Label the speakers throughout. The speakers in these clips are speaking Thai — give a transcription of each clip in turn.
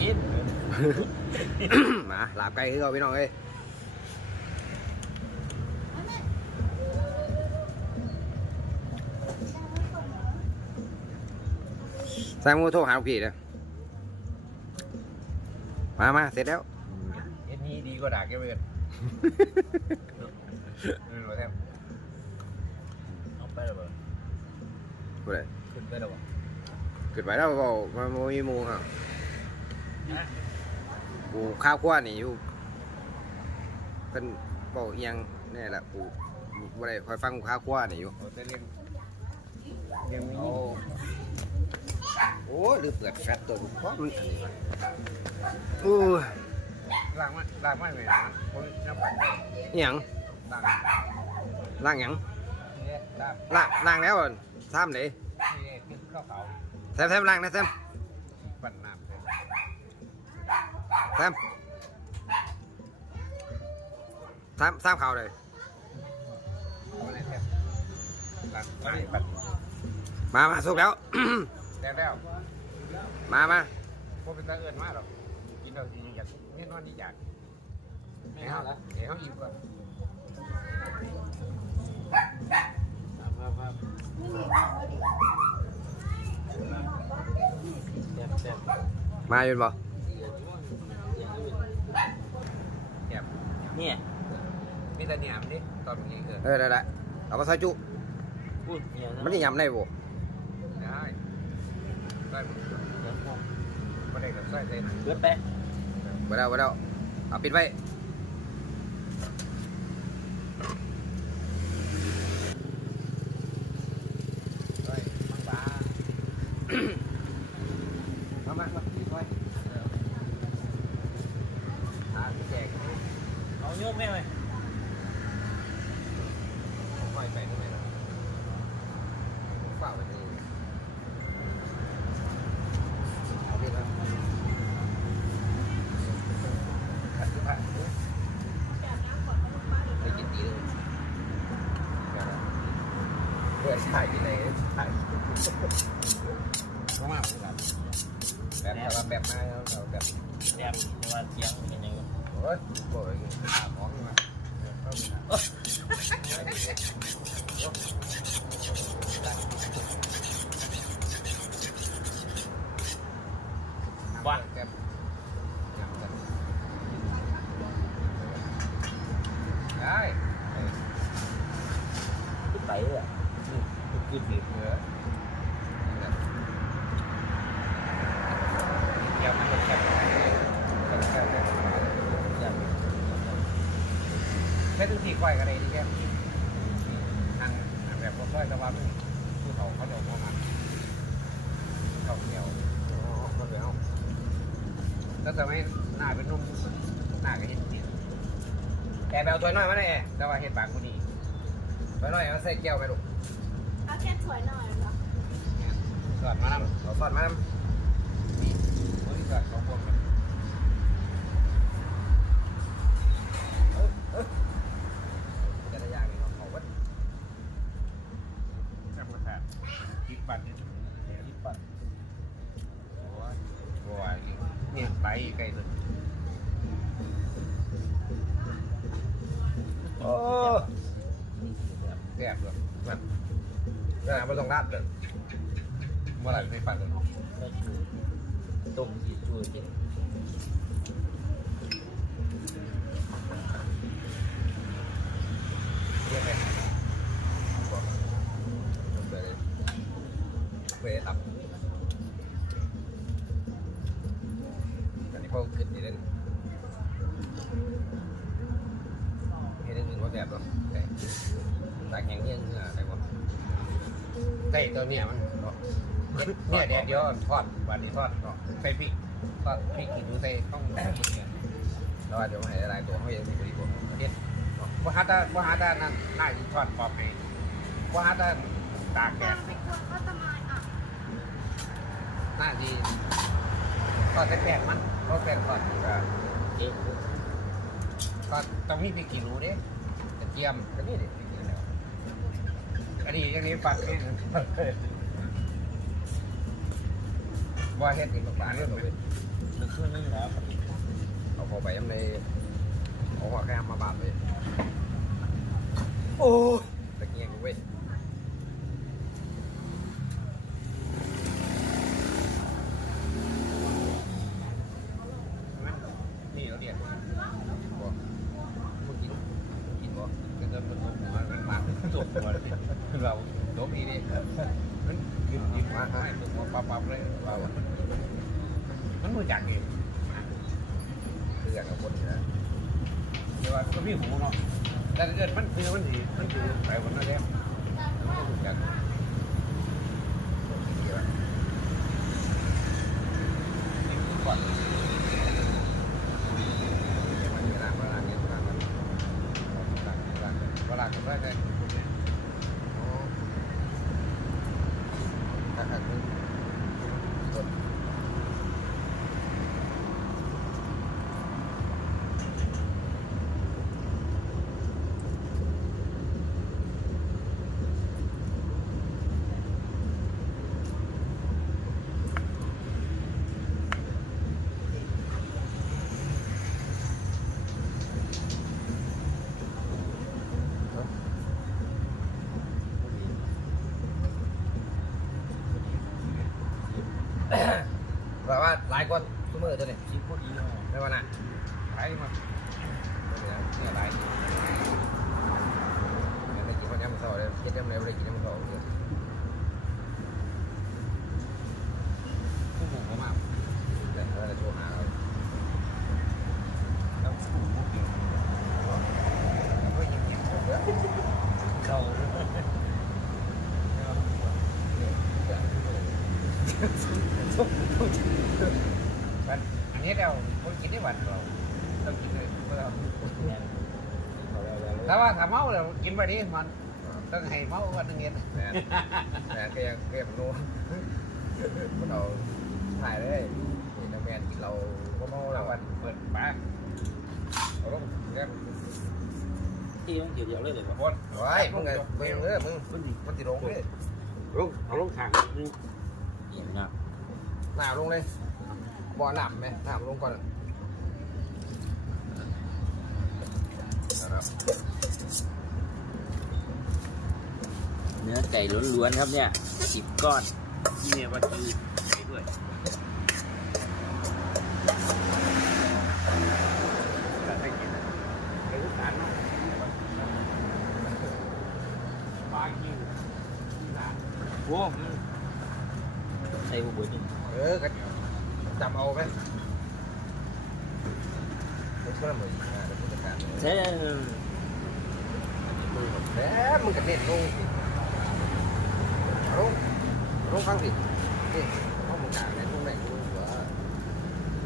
Speaker 1: กิน
Speaker 2: มาลาบไก่คือเอาพี่น้องเอ้ยใส่หมูโทรหาลูกพี่เลยมามาเสร็จแล้ว
Speaker 1: เอ็นนี่ดีกว่าด่าแกเวทเออแทบเอาไปแล้วบ่
Speaker 2: กูเลย
Speaker 1: ขึ้นไปแล้วบ่
Speaker 2: ขึ้นไปแล้วบอกมันบ่มีหมูค รับกูข้าวคั่วนี่อยู่เป็นบอกเอียงนี่แหละกูบ่ได้คอยฟังข้าวคั่วนี่อยู่
Speaker 1: โอ้แต่เรียนเรียนมี
Speaker 2: โอ้โอ้หรือเปิดแฟตตัวกูเพราะมันอันนี้วะโอ้ย
Speaker 1: ล้างมันล้างไม่ไหมนะคนน้ำปั่น
Speaker 2: อิหยัง
Speaker 1: ล้าง
Speaker 2: ล่างหยัง
Speaker 1: นี่ล้าง
Speaker 2: ล่างล่างแล้วอะซ้ำเลย
Speaker 1: นี่ขึ้นข้าวขาว
Speaker 2: แซมแซมล่างนะแซม
Speaker 1: ปั่นน้ำเลย
Speaker 2: แซมซ้ำซ้ำเข่าเลย
Speaker 1: เอาอะไรแทบล้างล้างปั่น
Speaker 2: มามาสุกแล้ว
Speaker 1: แล้วแล้ว
Speaker 2: มามา
Speaker 1: พวกเป็นตาเอิญมากหรอกกินเราทีอยากแน่นอนนี่อยากไม่เอาละเดี๋ยวเขาอิ่มก่อนครับครับแซ่บแซ่บ
Speaker 2: มาอยู่บ่
Speaker 1: แซ่บ
Speaker 3: เนี่ย
Speaker 1: มีแต่เนี่ยมันดิตอนมันยังเกิด
Speaker 2: เออได้ได้เอามาใส่จุ
Speaker 3: พูดเนี่ยนะ
Speaker 2: มันจะยำได้บ่
Speaker 1: ได้ได้หมด
Speaker 3: เดี๋ยวผม
Speaker 1: ไม่ได้กับไส้เส้น
Speaker 3: เลือดไป
Speaker 2: บ่ได้บ่ได้เอาปิดไว้
Speaker 1: ไส้มังบา
Speaker 2: มามามาปิดไว้
Speaker 1: หาแจกนี่
Speaker 3: เอาโยกแม่ไหม
Speaker 1: ไม่ไปทำไมล่ะเปล่าไปนี่เอาไปแล้วขัดที่ผ่านไปกินดีเลยเพื่อใช่ที่ไหนใช่ เพราะว่าแบบแบบแบบมาเราแบบ
Speaker 3: แบบแต่ว่าเสียงเป็นยังไง
Speaker 1: โอ้ยโอ้ยหาของมาว่าแกได้
Speaker 3: ขึ้นไปเลยอะ
Speaker 1: กินดีเนื้อเดี๋ยวมันจะแคบแคบแคบ
Speaker 3: อย่าง
Speaker 1: แค่ถึงสี่ก้อยกันเลยดีแค่ทางแบบพวกก้อยตะวันผู้เขาเขาจะมาเขาเกี่ยวมันเดียวแล้วทำให้หน้าเป็นนุ่มหน้าก็เห็นดี
Speaker 2: แอบไปเอาถ้วยน้อยมาได้แอบ
Speaker 1: แต่ว่าเห็นบางคนดี
Speaker 2: ถ้วยน้อยเอาใส่แก้วไปลูก
Speaker 4: เอาแค่สวยหน่อยเหรอ
Speaker 1: สอดมาแล้ว
Speaker 2: เอาซอสมานํ
Speaker 1: บริษัทเขาพวก
Speaker 2: เล
Speaker 1: ย
Speaker 2: นั่นน่ะบ่ต้องราดเด้อ
Speaker 1: เมื่อไหร่ไม่ปั่นเลยเนาะ
Speaker 3: ก็ชูต้มสีชูกิน
Speaker 1: เรียกไป
Speaker 2: ไปเลยไปตับอันนี้เขาขึ้นนี่เล่นเฮ็ดอย่างอื่นว่าแบบเนาะแต่ตากแห้งเงี้ยงเนื้ออะไรวะ
Speaker 1: ไก่ตัว เนี้ยมันเนาะเนี่ยแดดเดียวทอดวันนี้ทอดเนาะใส่พริกทอดพริกกินดูใส่ต้องเนี่ย
Speaker 2: แล้วว่าเดี๋ยวมาให้หลายๆตัวเขายังมีบริบท
Speaker 1: เฮ็ดว่าหาตาว่าหาตานั่นน่าจะทอดปอบให้ว่าหาตาตากแด
Speaker 4: ตา
Speaker 1: ด
Speaker 4: มไปควรก็ทำไมอะ
Speaker 1: น่าดีทอดใส่แป้งมันเพราะแป้งทอดก็
Speaker 3: เอ๊ะ
Speaker 1: ก็ต้องมีพริกขี้หนูเด้กระเทียมก็นี่ดิพริกขี้หนู อันนี้อย่างนี้ฝัดนี่ว่าเฮ็ดอีกบาทเรื่องเลย
Speaker 3: หนึ่งครึ่งนึงแล้ว
Speaker 2: เอาเข้าไปยังในเอาหัวแก้มมาบาดเลยโอ้ยตะเกียงกูเว้ย
Speaker 1: นี่เราเรียนบ่มึงกินกินบ่ก็จะมันหัวมันมันจบหัวเราจบนี่นี่มันยืนยืนมาให้ตัวหัวปั๊บปั๊บเลยว่ามันมือจักเอง
Speaker 2: คือนกับคนนะ
Speaker 1: แต่ว่าก็มีหูเนาะแต่เกิดมันคือมันดีมันคือไปบนนั้นแล้วมันก็ถูกกันคือก่อน
Speaker 2: มันเวลาเวลาเนี้ยเวลามัน
Speaker 1: เวลาก็ได้แต่
Speaker 2: อ๋อถ้าหากมันต้น แบบว่าหลายคนทุกมือ ตัวนี้
Speaker 3: ชิปพวกนี้
Speaker 2: ไม่ว่าน่ะ
Speaker 1: ไปมา
Speaker 2: เนี่ยหลายไม่กินข้าวเหนียวมันเศร้าเลยคิดยังไงไม่ได้กินมันเศร้าเลย
Speaker 1: ผู้หมู่เขามา
Speaker 2: แต่ถ้าจะโทรหาเรา
Speaker 1: แล้วผู้หมู่กินก็ยิงยิงผมแล้ว
Speaker 3: เข้า
Speaker 1: มันอันนี้เราคนกินได้วันเราต้องกินเลยเราถ้าว่าถ้าเมาเรากิน ไปนี้มันต้องให้เมาวันหนึ่งเงี้ย
Speaker 2: แม่แม่ก็ยังก็ยังนัวมันเอาถ่ายเลยนี่น้ำแมนกินเราก็เมา
Speaker 1: เรา
Speaker 2: แล้ว
Speaker 1: วันเปิดปาก
Speaker 2: เอาลงแก้ม
Speaker 3: ที่มันเกี่ยวเดียวเลยเลย
Speaker 1: บน
Speaker 2: ไว้มึงไงมึงเออมึงมันติดลงเลย
Speaker 1: ลงเอาลงทางนึง
Speaker 3: เห็นนะ
Speaker 2: หนาวลงเลยบ่อหนามไหมหนามลงก่อนนะครับ
Speaker 3: เนื้อไก่ล้วนๆครับเนี่ยสิบก้อนที่เนี่ยว่าคือไก่ด้วย
Speaker 1: ให้ารเนาะปลากินโอ้
Speaker 3: ใส่หัวบุ๋ยนี่
Speaker 2: เออก็จับเอาไหมไม่เชื่อมึงอ่าเดี๋ยวผู้จัดการ
Speaker 3: ใช่
Speaker 2: มึงแหมมึงกับเน็ตลง สิลงลงฟังสินี่ข้อมูลกลางเนี่ยลงไหนลงหัว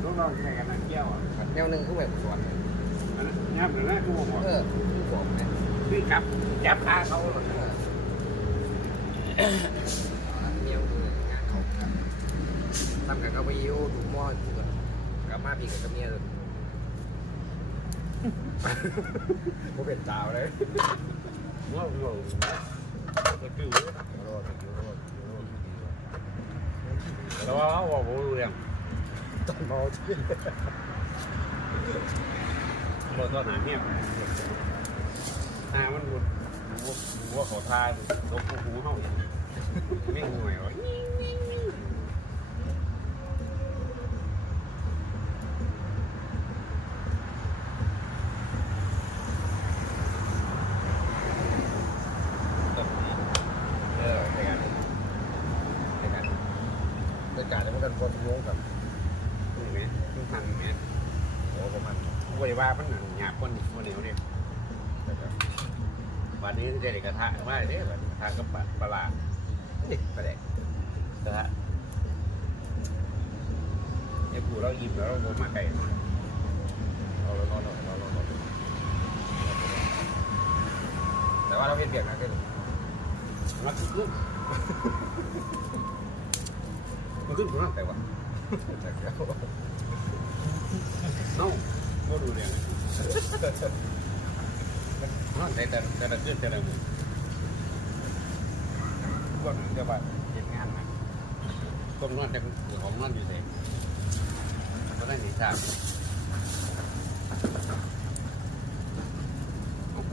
Speaker 1: ลูกน้องแข่งกันนั่งเที่ยวอะ
Speaker 2: แนวหนึ่งคือแบบสวน
Speaker 1: อันนั้นยับเลยนะกูบอก
Speaker 2: เออคือบอกเนี่ย
Speaker 1: คือกับจับขาเขา
Speaker 2: เออเมียวคืองานเขาทำกับเขาไปยิ้วดูหม้อดูกันกลับมาพี่กับเมียเลยกูเป็นตาวเลย
Speaker 1: ว่าเราก็คือ
Speaker 2: รอดอยู่รอดอยู่รอดอยู่
Speaker 1: แต่ว่าเขาบอกผมรู้เรื่อง
Speaker 2: ต้องเมาที่
Speaker 1: เราตอนหาเงียบหามันหลุดหัวเขาทายตกหูเขาไม่ห่วยวะ
Speaker 2: เออในการในการในการจะมันกันพอทุกโมงกับ
Speaker 1: นี่ไหมมันทันไหม
Speaker 2: โอ้ประมาณ
Speaker 1: บริว่ามันหนังหยาบคนอีกคนเดียวเนี่ย
Speaker 2: นะครับ
Speaker 1: วันนี้จะได้กระทะว่าเด้กระทะกับปลา
Speaker 2: นี่ประเด็ก
Speaker 1: กระทะไอ้ผู้เราอิ่มแล้วเรามาไก่
Speaker 2: เราเราเราเราเราเราแต่ว่า เห็นเบียกนะคือ
Speaker 1: มันขึ้นมันขึ้นคนนั้นแต่ว่า
Speaker 2: จากเดียว
Speaker 1: เอ้าก็ดูเรื่องนั่นแต่แต่แต่ละเรื่องแต่ละมุมก็ถึงจะว่าเห็นงานนะต้นนั่นแต่ของนั่นอยู่เสกก็ได้หนีทาบ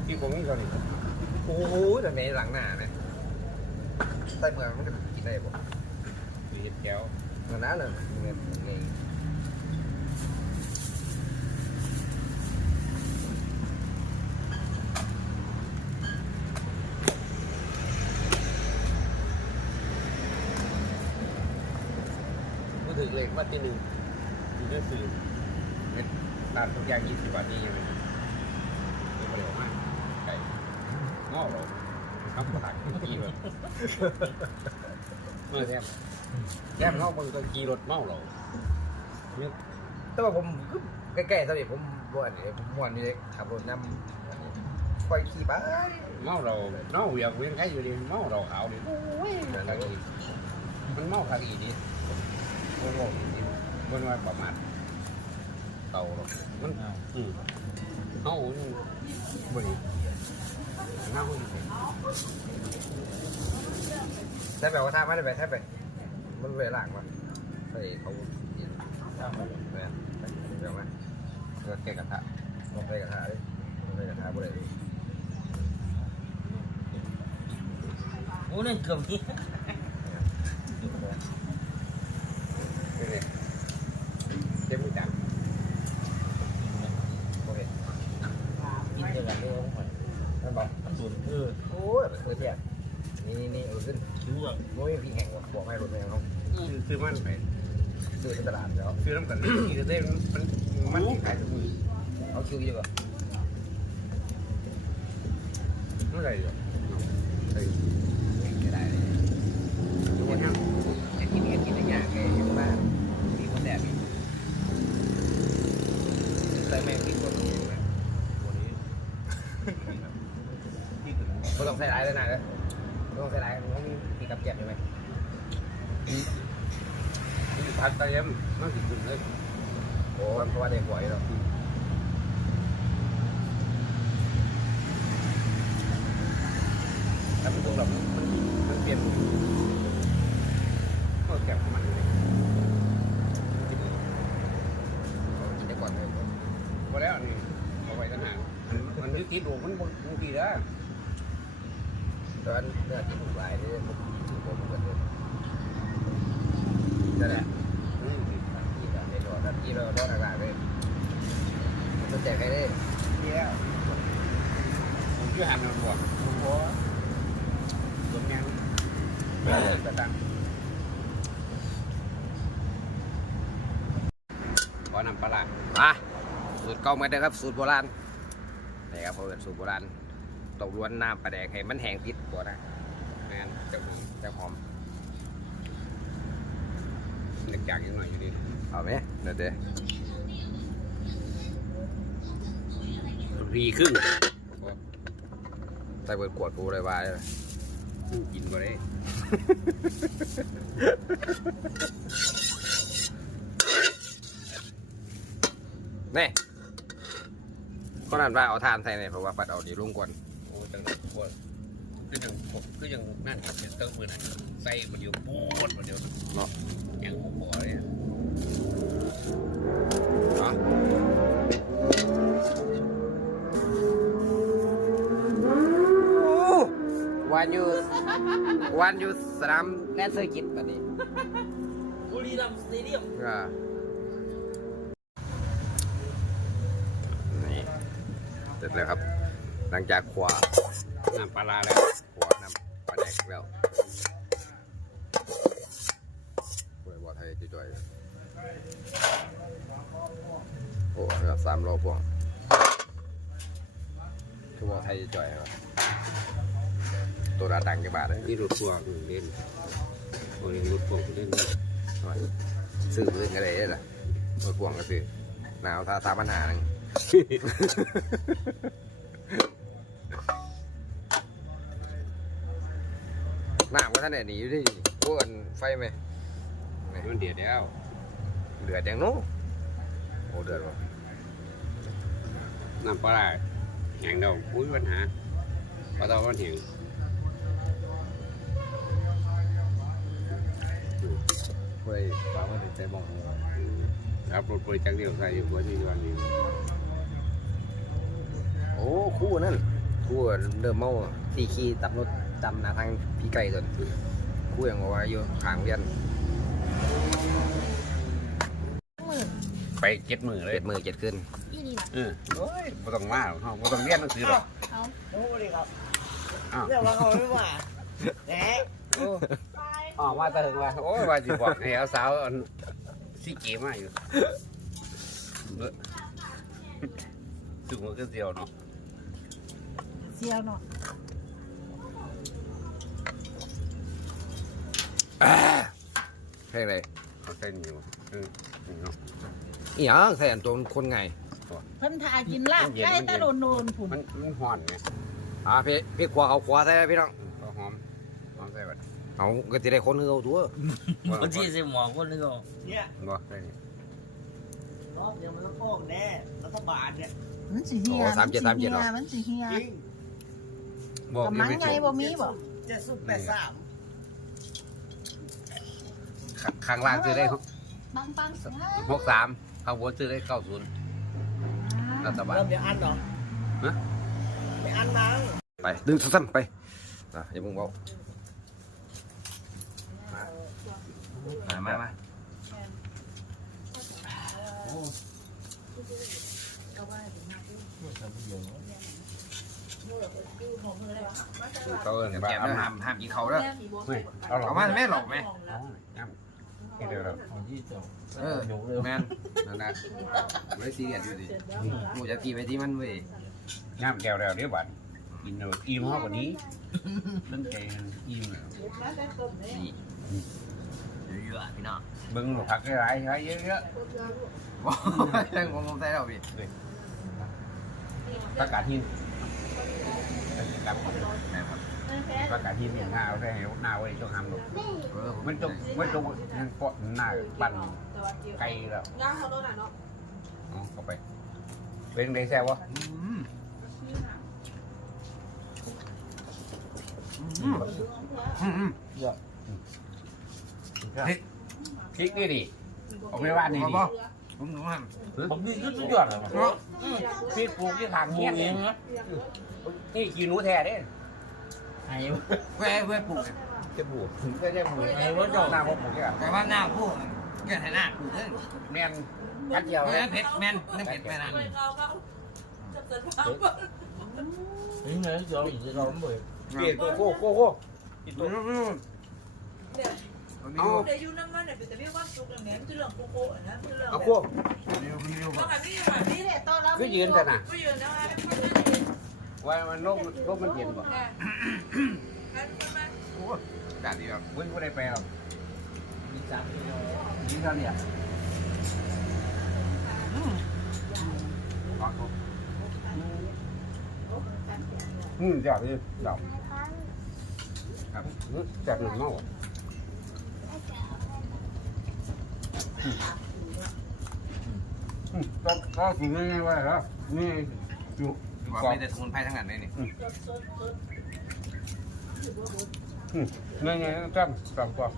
Speaker 1: พี่ผมนี่เขาดิ
Speaker 2: โอ้โหแต่ในหลังหน้าไหมใต้เมืองมันก็กินได้บ่
Speaker 1: มีเห็ดแก้ว
Speaker 2: เงินนั้นเลยเงินเงิน
Speaker 1: ก็ถึงเลยว่าที่หนึ่งมีเรื่องสื่อเป็นตามทุกอย่างยี่สิบบาทนี่ยังไงมีประโยชน์มากไก่ งอกเราทำผักกีแบบเมื่อแทบแทบงอกมันก็ขี่รถเมาเรา
Speaker 2: แต่ว่าผมก็ใกล้ๆตอนนี้ผมบ่อนนี่ผมม่วนนี่เลยขับรถนำค่อยขี่ไป
Speaker 1: เมาเราเมาอยากเวียนใครอยู่ดีเมาเราขาวดิมันเมาขักอีดีมันงงจริงมันว่าประมาทเต่าหรอกมันอืมเอามันบ่ดี เน่าอยู่ดิ
Speaker 2: ใช่แบบว่าท่าไม่ได้ไปใช่ไปมันเวลามาใส่เขาเนี่ย
Speaker 1: เน่าเลย
Speaker 2: เดี๋ยวไห
Speaker 1: มก็แกกระทะ
Speaker 2: ลงไปกระทะเลยลงไปกระทะบ่ได้
Speaker 3: โอ้เนี่ยเกือบที่
Speaker 1: เป็นไงเจ็บมือจัง
Speaker 2: โอเค
Speaker 3: กินเดียวกันด้วยของมัน
Speaker 2: ท่านบอก
Speaker 3: มันส่วนเออ
Speaker 2: โอ้ยเออเพี้ยนี่นี่นี่เออขึ้น
Speaker 3: คิ้วอะ
Speaker 2: โอ้ยพี่แข่งว่ะบอกให้รถแม่เขา
Speaker 1: ซื้อซื้อมันไป
Speaker 2: ซื้อที่ตลาดแล้ว
Speaker 1: ซื้อน้ำกันอีกเต้มันมันมันขายทุกมือ
Speaker 2: เขาคิวเยอะ
Speaker 1: เมื่อไหร่อยู่
Speaker 2: ไม่ได้เลย
Speaker 1: ทุกวันนี้
Speaker 2: จะกินกันกินได้ยากไงอยู่บ้านมีคนแดดอีกใส่แม่งกินคนเดียวนะ
Speaker 1: วันนี้ที่ถึง
Speaker 2: ไม่ต้องใส่ร้ายเลยนะเลยไม่ต้องใส่ร้ายมันมีมีกับแกบใช่ไหม
Speaker 1: ที่พัดตะเย็มมันถึงถึงเลย
Speaker 2: โอ้เพราะว่าเด็กหวยหรอก
Speaker 1: ถ้าเป็นพวกเรามันมันเปลี่ยนก็แก็บมันเลย
Speaker 2: กินได้ก่อนเลย
Speaker 1: พอแล้วนี่เอาไว้ตั้งหากมันมันยึดติดโลมันบางทีแล้ว
Speaker 2: ตอนเนื้อที่ถูกลายนี่ผมผมกันเลยนั่นแหละ
Speaker 1: อืม
Speaker 2: ที่แบบในรถที่เรารถอากาศเลย สนใจใครได้
Speaker 1: ที่แล้วผมชื่อหันนนบวกผมบอกสมยังกระตังขอนำปลาร้า
Speaker 2: อะสูตรเก่าเหมือนเดิมครับ สูตรโบราณนี่ครับเขาเป็นสูตรโบราณต้องล้วนน้ำปลาแดกให้มันแห้งติดก่อนนะ
Speaker 1: แมนเจ้าของ
Speaker 2: จะหอม
Speaker 1: เด็กจากยังหน่อยอยู่ดี
Speaker 2: เอาไหมเดี๋ยวเดี๋ยว
Speaker 1: รีครึ่ง
Speaker 2: ใส่เบิร์ดขวดกูเลยว่าเลย
Speaker 1: กินก็ได้
Speaker 2: นี่ก็นั่นว่าเอาทานใส่ในเพราะว่าปัดเอาดีรุ่งก่อน
Speaker 1: โอ้จังเลยปวดคือยังก็ยังนั่นเติมมือไหนใส่มันเดียวปวดมันเดียว
Speaker 2: เนาะ
Speaker 1: ยังหัวปอเลย
Speaker 2: เนาะ วันอยู่วันอยู่สนามแนทเซอร์กิตแบบนี้
Speaker 3: บุรีรัมย์สเตเดียม
Speaker 2: อ่านี่เสร็จแล้วครับ หลังจากขวา
Speaker 1: น้ำปลาร้าแล้ว
Speaker 2: ขวานำปลาแดกแล้วกล้วยบอไทยจ่อยๆเลยโอ้เรือสามโลพวงคือบอไทยจ่อยๆครับ ตัวละตังกี่บาทเลย
Speaker 1: นี่รถพ่วงเล่นโอ้ยรถพ่วงเล่น
Speaker 2: ซื้อเรื่องอะไรได้ล่ะรถพ่วงก็ซื้อหนาวท่าสามปัญหาหนึ่งน้ำก็ท่านไหนหนีอยู่ดิพวกอันไฟไหม
Speaker 1: มันเดือดแล้ว
Speaker 2: เดือดยังนู้โอ้เดือดว่ะ
Speaker 1: น้ำปลาร้าแห้งเราอุ้ยปัญหาปลาตอมันแห้ง
Speaker 2: เฮ้ยฟ้ามันติดใจมองหัว
Speaker 1: ครับรถบริจาคเดียวใส่หัวที่วันนี้
Speaker 2: โอ้คู่นั่นคู่เดิมเมาตีขี่ตัดรถจำหนาทางพี่ไก่ตัวคู่อย่างว่าอยู่ขางเรียน
Speaker 1: ไปเจ็ดมือเลย
Speaker 2: เจ็ดมือเจ็ดขึ้น
Speaker 4: อีนี่นะ
Speaker 1: เออโอ้ยไม่ต้องมาหรอกไม่ต้องเรียนหนังสือหรอก
Speaker 4: เขา
Speaker 5: โอ้ดีครับ
Speaker 1: อ้าว
Speaker 5: เรียกว่าเขาไม่ว่าแหน
Speaker 4: ไป
Speaker 1: อ๋อมาแต่ถึงว่าโอ้ยว่าสิบอกให้เอาสาวอันสิเกมาอยู่เออถึงมันก็เสียวเนาะ
Speaker 4: เซียวเนาะ
Speaker 2: ใช่เลย
Speaker 1: เขาใส่หนิวเออนี่เนาะ
Speaker 2: อีหยังใส่อันตัวคนไง
Speaker 6: เพิ่นทากินลาบไก่ตะโดนโดนผุน
Speaker 1: มันมันห่อนไง
Speaker 2: อ่าพี่พี่ขวาเขาขวาใส่พี่น้อง
Speaker 1: อืมก็หอมหอมใส่บัด
Speaker 2: เอาก็จะได้คนคือเอาตัว
Speaker 3: บางทีใส่หมอคนนึงก็
Speaker 5: เนี่ย
Speaker 1: บ่ได้นี่
Speaker 5: รอบเดียวมันต้องโป้งแน่รัฐบาลเนี่ย
Speaker 6: มันสิเฮียมันสิเฮียมันสิเฮีย
Speaker 5: จริง
Speaker 1: บอก
Speaker 6: กำลังไงบ่มีบ่
Speaker 5: เจ็ดสุดแปดสาม
Speaker 1: ข้างล่างซื้อได้
Speaker 4: ปังปัง
Speaker 1: หกสามข้างบนซื้อได้เก้าศูนย์รัฐบาล
Speaker 5: เริ่มเดี๋ยวอันเหรอ
Speaker 1: ฮะ
Speaker 5: ไม่อันมั้ง
Speaker 2: ไปดึงสั้นๆไปอะอย่าเพิ่งเบา มามามาเขาเอิ้นว่าห้ามห้ามห้ามกินเขาเด้อ
Speaker 1: เฮ้ยเอาหรอ
Speaker 2: เอามาแม่หลอกไหม
Speaker 1: เอาย่ำกินเดี๋ยวเรา
Speaker 2: เออแมนนั่นนะไม่ได้ซีเรียสอยู่ดิหมูจะตีไปที่มันเว้ย
Speaker 1: ย่ำแก้วแล้วเดี๋ยวบัดกินเดี๋ยวอิ่มเท่ากว่านี้เรื่องใจอิ่มแล้ว
Speaker 2: นี่ เยอะๆพี่น้อง
Speaker 1: เบิ่งผักหลายๆใช้เยอะ
Speaker 2: ว้าวแจ้งผมใส่แล้วพี่
Speaker 1: ๆผักกาดหินกับผักกาดหินเนี่ยหน้าเอาได้หน้าไว้ช่วงห้ามลง
Speaker 2: เออ
Speaker 1: มันจงมันจงมันปอดหน้าปั่นไกลแล้ว
Speaker 4: ย่างเขาโดนอะเนาะ
Speaker 1: เอาเข้าไป เป็นไงแซ่บวะ
Speaker 2: อืมอืมอืม
Speaker 1: พริก พริกนี่ดิเอาไปว่านี่ดิ
Speaker 2: ผมรู้มัน
Speaker 3: ผมนี่สุดยอดเลย
Speaker 2: เนาะ
Speaker 1: พริกปลูกที่ทางเงี้ยเองนี่กินหนูแท้เด้
Speaker 3: ไอ้
Speaker 2: แว่แว่ปลูก
Speaker 1: จะปลูกก็จะปลูก
Speaker 3: ไอ้ว่าเจ้า
Speaker 1: หน้าพ่อปลูกแค่
Speaker 2: แต่ว่าหน้าพูดแก่ไหนหน้าปลูกเลย
Speaker 1: แม่นกัดเดียว
Speaker 2: เอ
Speaker 1: เลย
Speaker 2: อเผ็ดแม่นนี่เผ็ดแม่นอะ
Speaker 3: นี่ไงเจ้าอีกเราไม่เบื่อ
Speaker 1: เกี่ยตัวโก้โก้โก้กิน
Speaker 2: อื
Speaker 1: ตัว
Speaker 2: มอืมเอา
Speaker 7: เดี๋ยวอยู่น้ำมันเนี่ยเป็นแต่พี่ว่าสุกอย่างเงี้ยมันคือเรื่องโกโก้อะนะคือเรื่อง
Speaker 1: เอา
Speaker 7: แบบ
Speaker 1: โก้
Speaker 7: ว่าแบบนี้แบบนี้เนี่ยตอนเรา
Speaker 1: ก็ยืนแต่น่ะ
Speaker 7: ไม่ยืนนะฮะ
Speaker 1: ว่ามันลมลมมันเย็นบ่
Speaker 2: โอ้กาดดีครับ
Speaker 1: เว้นก็ได้ไปหรอก
Speaker 3: มีสาม
Speaker 1: ยินเท่านี้อืมจับเลยจับครับจับหนึ่งเมาก็ ก็กินง่ายๆว่าเหรอนี่อยู่
Speaker 2: บอกไม่แต่สมุนไพรทั้งนั้นเลยนี่
Speaker 1: ง่ายๆจับจับก่อน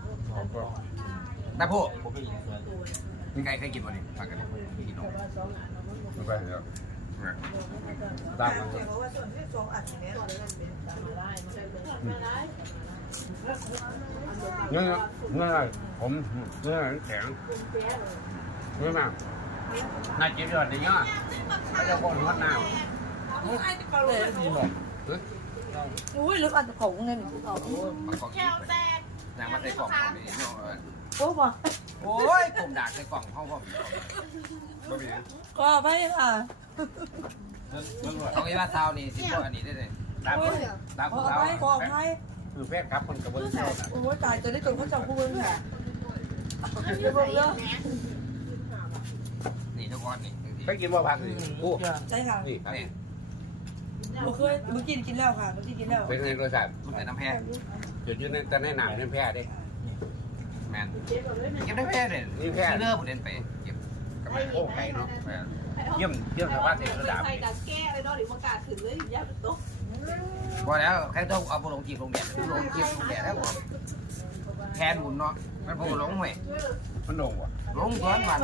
Speaker 1: ก็
Speaker 2: ตาพู
Speaker 3: ผมไม่ยินเลย
Speaker 2: มีใครเคยกินบ่นี่ฝากกันกินนม
Speaker 1: ไปแล้วตามมัน
Speaker 7: เดี๋ยวว่าส่วนที่สองอันเนี้ย
Speaker 1: เงื่อนเงื่อนผมเงื่อนแข็งเงื่อนมากน่าจิตยอดดีเนาะเขาจะบอกวัดน้ำ
Speaker 7: ไอ้ที่เขาเลย
Speaker 3: ดีหน่อย
Speaker 6: อุ้ยลึกอันของเงิน
Speaker 2: มันก็
Speaker 4: แค
Speaker 2: กิน
Speaker 4: ล
Speaker 2: ไป
Speaker 4: แตก
Speaker 2: นางมาใส่กล่องของนี่เนาะเออ
Speaker 6: โอ้บ่
Speaker 2: โอ้ยผมด่าใส่กล่องเขาก็บ่มี
Speaker 6: ก็ไปค่ะ
Speaker 2: เขาคิดว่าซาวนี่สิพวกอันนี้ได้เลย
Speaker 1: ตามตาม
Speaker 6: ขอ
Speaker 1: เขา
Speaker 6: ไปขอไป
Speaker 1: คือแพทย์ครับคนกระเบื้องเท่านั้น
Speaker 6: โอ้ยตายจะได้จนเขาจับผู้เบิ่งค่ะ
Speaker 4: เดี๋ยวเยอะแหม
Speaker 2: นี่ทุกคนนี่
Speaker 1: ไปกินบ่พักสิโอ้
Speaker 6: ใช่ค่ะ
Speaker 1: นี่
Speaker 2: นี่
Speaker 6: บ่เคยเมื่อกี้กินแล้วค่ะเมื่อกี้กินแล้ว
Speaker 1: เป็นในรสชาติ
Speaker 2: มันเป็นน้ำแพ้
Speaker 1: จุดยืนในแต่ในหนามในแพร่ดิ
Speaker 2: แมนเก็บได้แพ้เลยนี่แพ้เนื้อผมเด่นไปเก็บกับโอ้ไก่เนาะ
Speaker 1: เยี่ยมเยี่ยมสภาพเด็กระดับ
Speaker 4: ใส่ดักแก้เลยเนาะหรือมากาขึ้นเลยย่าเป็นโต๊ะ
Speaker 2: พอแล้วใครต้องเอาบุลงจีบลงแดดลงจีบลงแดดแล้วผมแทนหุ่นเนาะมันบุลงเว้ย
Speaker 1: มันโด่งว่ะ
Speaker 2: ลงซ้อนวัน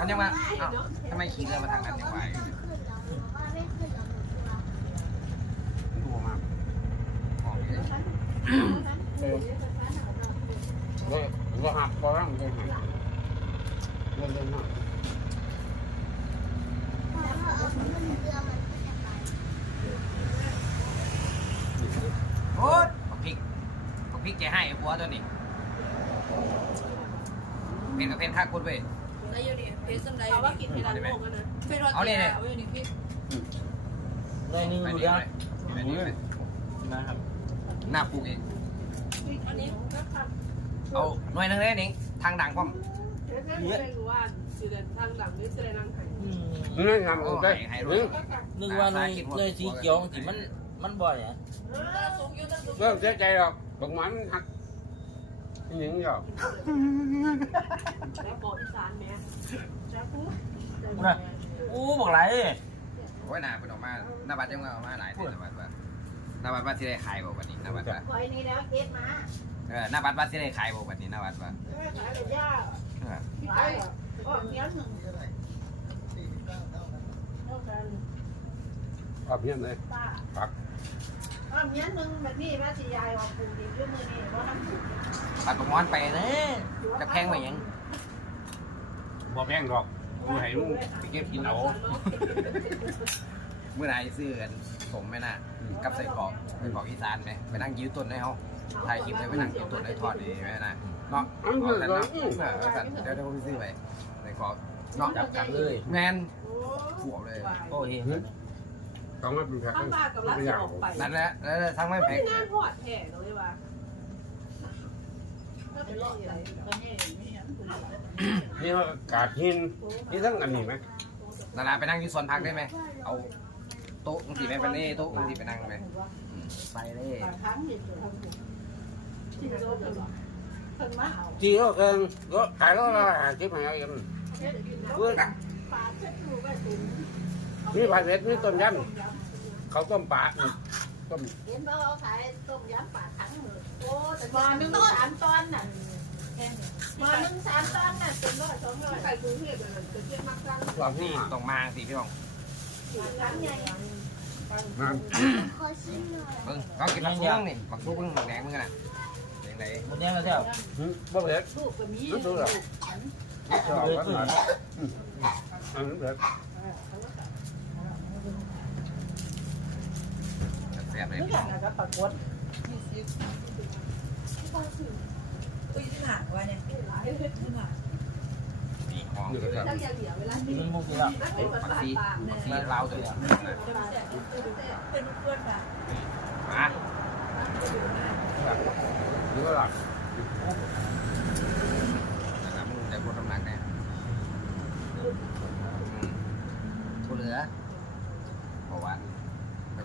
Speaker 2: มันยังมาเอ้าทำไมขี่เรือมาทางนั้นยังไง
Speaker 1: มันตัวมาก
Speaker 2: ออเลย
Speaker 1: เออหักพอร่างเลยหักเรื่องเรื่องหัก
Speaker 2: โอ๊ยบักพริกบักพริกจะให้หัวตัวนี้ เป็นกับเป็นข้าคุณเว้ย
Speaker 7: ได้อยู่นี่เพชรสำไรอ
Speaker 4: เอา
Speaker 7: ยู่
Speaker 4: ว่า
Speaker 7: นี่
Speaker 4: กินเพดานโลกกันนะ
Speaker 7: เพชรวัด
Speaker 2: เอาเนี่ย
Speaker 7: เตียเอาอยู่นี่พี่
Speaker 3: ได้นี่
Speaker 2: ไป
Speaker 3: ดู
Speaker 2: นี่
Speaker 3: ยัง
Speaker 2: เลยไปนี่เลย
Speaker 3: นะครับ
Speaker 2: หน้าปลูกเอง
Speaker 4: อันนี้ก็ท
Speaker 2: เอาหน่วยหนึงเลยนิงทางดังพ่อมำ
Speaker 4: แค่ไม่รู้ว่าสิเดินทางหลังหรือสิเดินทางไหน
Speaker 3: อืม
Speaker 1: นี่ทำ
Speaker 2: โอ้
Speaker 1: ได้
Speaker 2: ให้ให้ร
Speaker 1: นี่
Speaker 2: ถ
Speaker 3: นึกว่าหน่วยหน่วยสีเขียวที่มันมันบ่อยอะ
Speaker 7: ตั้งสูงอยู่ตั้งสูง
Speaker 1: เริ่มเสียใจหรอกบางมันหัก ยิงเหรอ
Speaker 4: ไปโปะอีสานแม่จ้าปุ๊
Speaker 3: นะอู้บอกไร
Speaker 2: โอ้ยหน้าเป็นออกมาหน้าบัตรยังมาออกมาหลายเดือนหน้าบัตรว่าหน้าบัตรว่าที่ได้ขายบ่วันนี้หน้าบัตรว่า
Speaker 4: คอยนี่แล้วเก็บมา
Speaker 2: เออหน้าบัตรว่าที่ได้ขายบ่วันนี้หน้าบัตรว่า
Speaker 4: ขายแต่ย่า
Speaker 2: เออ
Speaker 4: พี่ไปก็เนี้ยหนึ่งเท่ากัน
Speaker 1: เอาเพี้ยนเลย
Speaker 4: ป้า
Speaker 1: ครับ
Speaker 4: อ้าวเนี้ยหนึ่งแบบนี้ว่าสิยายออกปูดีด้วยมือนี่เพราะทำปู
Speaker 2: บัตรประมอนไปเนอะจะแพงไว้หยัง
Speaker 1: บ่แพงหรอกกูให้มึงไปเก็บกินเอา
Speaker 2: เมื่อไหร่ซื้อกันสมไหมน่ะกับใส่กรอกใส่กรอกอีสานไหมไปนั่งยื้อต้นให้เขาถ่ายคลิปเลยไปนั่งยื้อต้นให้ทอดดีไหมนะเนาะ
Speaker 1: อัน
Speaker 2: เอา
Speaker 1: คือ
Speaker 2: แต่
Speaker 1: เรา
Speaker 2: เนาะเออสั่นเดี๋ยวเดี๋ยวผมไปซื้อไปใส่กรอกเนาะ
Speaker 3: จับกันเลย
Speaker 2: แมนหัวเลย
Speaker 3: โอ้เห็น
Speaker 1: ต้องมาเป็นแพ็ค
Speaker 4: ข้างบ้านกับรักจะออกไป
Speaker 2: นั่นแหละแล้วทั้งไม่แพง
Speaker 4: งานหอดแห่เลยว่าก็เป็นเรื่องอะไรก็เนี่ยไม่เห็น
Speaker 1: นี่ว่ากาดหินนี่ทั้งอันนี้ไหม
Speaker 2: นาราไปนั่งที่สวนพักได้ไหมเอาโต๊ะบางทีไปเป็นนี่โต๊ะบางทีไปนั่งไหมอืมไปเลย
Speaker 4: บางครั้งเห็นอยู่ทั้งหมดที่โดนเลยเพิ่นมาเอา
Speaker 1: จีก็เกินก็ขายแล้วละหาชิบหายเอง
Speaker 4: เพื่อน ปลาเช็ดดูไปถึง
Speaker 1: นี่ผัดเผ็ดนี่ต้มยำเขาต้มปลาต้ม
Speaker 4: เห็นว่าเราขายต้มยำปลาทั้งหมดโอ้แต่มาหนึ่งสามตอนน่ะมาหนึ่งสามตอนน่ะเป็นร้อยสองร้อยใส่กรุงเทพเลยจะเทียบมากกัน
Speaker 1: หลอกนี่
Speaker 2: นี่ต้องมาสิพี่น้อง
Speaker 4: ร้านใหญ่
Speaker 1: นั่น
Speaker 2: เบิ่งเขากินมักซุปนี่มักซุปเบิ่งมักแดงมึงกันน่ะแดงไหน
Speaker 3: หมดแล้วเจ้า
Speaker 1: บ่เผ็ด
Speaker 4: ลูกก็มี
Speaker 1: รู้ตัวหรอชอบกันหน่อยอันนี้เผ็ด
Speaker 2: แซ่บเลย
Speaker 4: นี่
Speaker 2: พี่
Speaker 4: อ
Speaker 2: น้
Speaker 4: ย่า
Speaker 2: องง
Speaker 4: นั้นปรากฏ
Speaker 7: อุ้ยที่หาว่าเนี่ยที่หา
Speaker 2: นี่หอม
Speaker 1: นี่ก็ครับ
Speaker 4: เจ้าอย่างเดียวเวลา
Speaker 3: มันมุกนี่แล้ว
Speaker 4: นักเป็นภา
Speaker 2: มัก
Speaker 4: ษา
Speaker 2: ซี
Speaker 4: ปาก
Speaker 2: มักซีลาวตัวนี้นะ
Speaker 7: เป็นเพื่อนค่ะ
Speaker 2: มา
Speaker 1: นี่ก็หลัก
Speaker 2: นะครับมึงได้ลดน้ำหนักแน่อืมกูเหลือเพราะว่าเป็น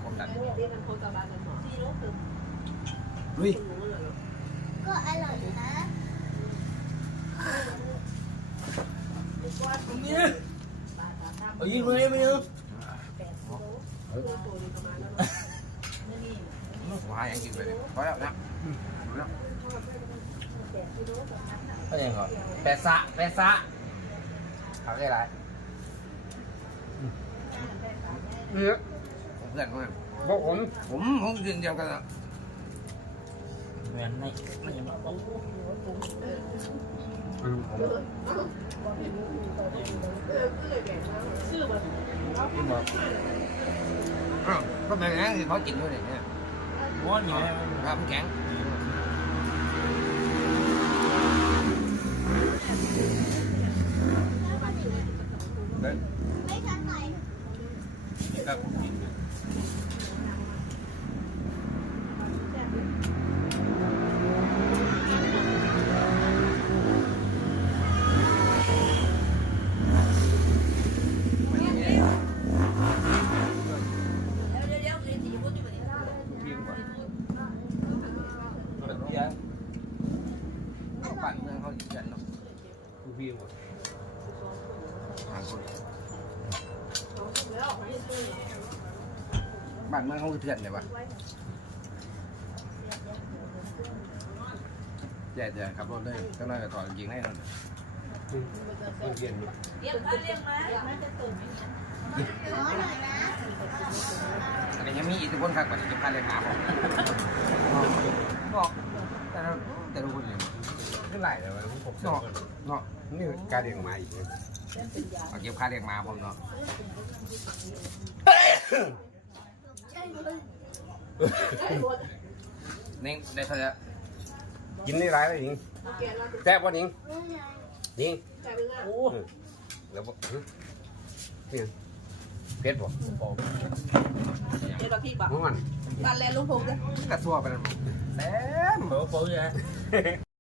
Speaker 2: ความดัน
Speaker 4: เรียกกันโคตรบาลกันหมอที่รู้ตึง
Speaker 2: ลุย
Speaker 8: ก็อร่อยนะ
Speaker 3: เอายิงเลยไม่เอะ
Speaker 2: ผมหาอย่างกินไปเลยพอแล้วนะ
Speaker 3: ก็ยังก่อน
Speaker 2: แปะซะแปะซะทำได้ไร
Speaker 1: นี่
Speaker 2: ผมเพื่อนเพื่อน
Speaker 1: บอกผม
Speaker 2: ผมผมกินเดียวกันอะ
Speaker 3: แม่นในไม่ยังโอ้
Speaker 4: ชื่อมัน
Speaker 3: บอก
Speaker 2: อ้าวก็เป็นอย่างนั้นที่เขากินด้วยเนี่ย
Speaker 3: ม้วนอยู่ให้มัน
Speaker 2: ครับแข็ง
Speaker 8: ไม่ทันไหน
Speaker 1: ก็ผมกิน
Speaker 7: เดี๋ยวเดี๋ยวเดี๋ยวสีพูดอยู่แบบนี้
Speaker 3: เบียร์
Speaker 2: ปั่นเมืองเขาอีกเดือนเนาะ
Speaker 1: กูพี่หมด
Speaker 2: ห่างคน บ้านเมืองเขาคือเถื่อนเลยวะแย่ๆขับรถเลยก็น่าจะถอดกางเกงให้นั่น
Speaker 1: มันเย็นอยู่
Speaker 7: เลี้ยงมาเลี้ยงมา
Speaker 8: ขอหน่อยนะ
Speaker 2: อันนี้ยังมีอิทธิพลครับกว่าจะพาเรียนมาผมบอกแต่ละแต่ละคนเลย
Speaker 1: ขึ้นไหลเลยมันผมเนาะ
Speaker 2: เนาะ
Speaker 1: นี่การเลี้ยงมาอีกเลย
Speaker 2: เอาเก็บค่าเรียกมาผมเนาะ นี่ได้เท่าไหร่
Speaker 1: กินนี่ร้ายเลยหนิงแซ่บวะหนิงหนิง
Speaker 5: โอ้
Speaker 1: แล้วบ่หึเนี่ยเพชรบ่
Speaker 6: เดี๋ยวเราพี่บอก
Speaker 1: มัน
Speaker 6: บ้านแลลุงพงษ์เลย
Speaker 2: กระซัวไปแล้วแซ่บ
Speaker 3: เผาเผาเลย